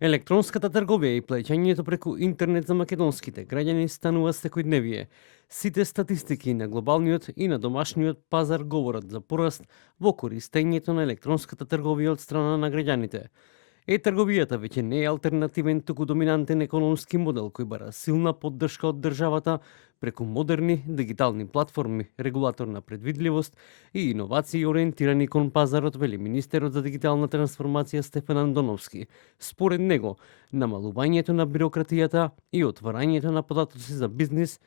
Електронската трговија и плаќањето преку интернет за македонските граѓани станува секојдневие. Сите статистики на глобалниот и на домашниот пазар говорат за пораст во користењето на електронската трговија од страна на граѓаните. Трговијата веќе не е алтернативен, туку доминантен економски модел кој бара силна поддршка од државата преку модерни дигитални платформи, регулаторна предвидливост и иновации ориентирани кон пазарот, вели министерот за дигитална трансформација Стефан Андоновски. Според него, намалувањето на бирократијата и отварањето на податоци за бизнис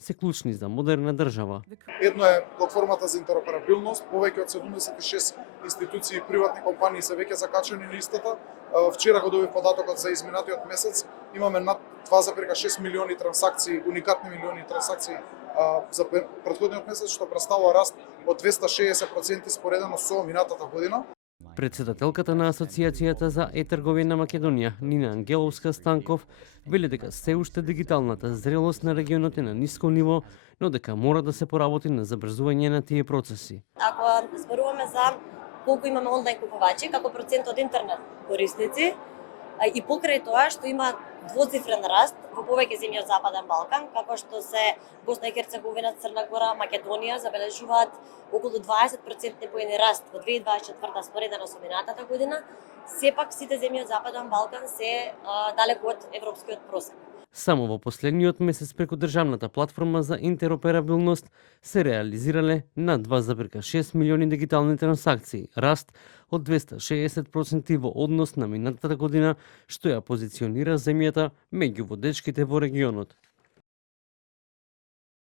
се клучни за модерна држава. Едно е платформата за интероперабилност, повеќе од 76 институции и приватни компании се веќе закачени на истата. Вчера го добив податокот за изминатиот месец. Имаме над 2,6 милиони трансакции, уникатни милиони трансакции за претходниот месец, што представува раст од 260% споредено со минатата година. Председателката на Асоциацијата за трговија на Македонија, Нина Ангеловска Станков, вели дека се уште дигиталната зрелост на регионот е на ниско ниво, но дека мора да се поработи на забрзување на тие процеси. Ако зборуваме за колку имаме онлайн купувачи, како процент од интернет корисници, и покрај тоа што има двоцифрен раст во повеќе земји од Западен Балкан, како што се Босна и Херцеговина, Црна Гора, Македонија, забележуваат околу 20% поени раст во 2024 споредено со минатата година, сепак сите земји од Западен Балкан се далеку од европскиот просек. Само во последниот месец преку државната платформа за интероперабилност се реализирале над 2,6 милиони дигитални трансакции, раст од 260% во однос на минатата година, што ја позиционира земјата меѓу водечките во регионот.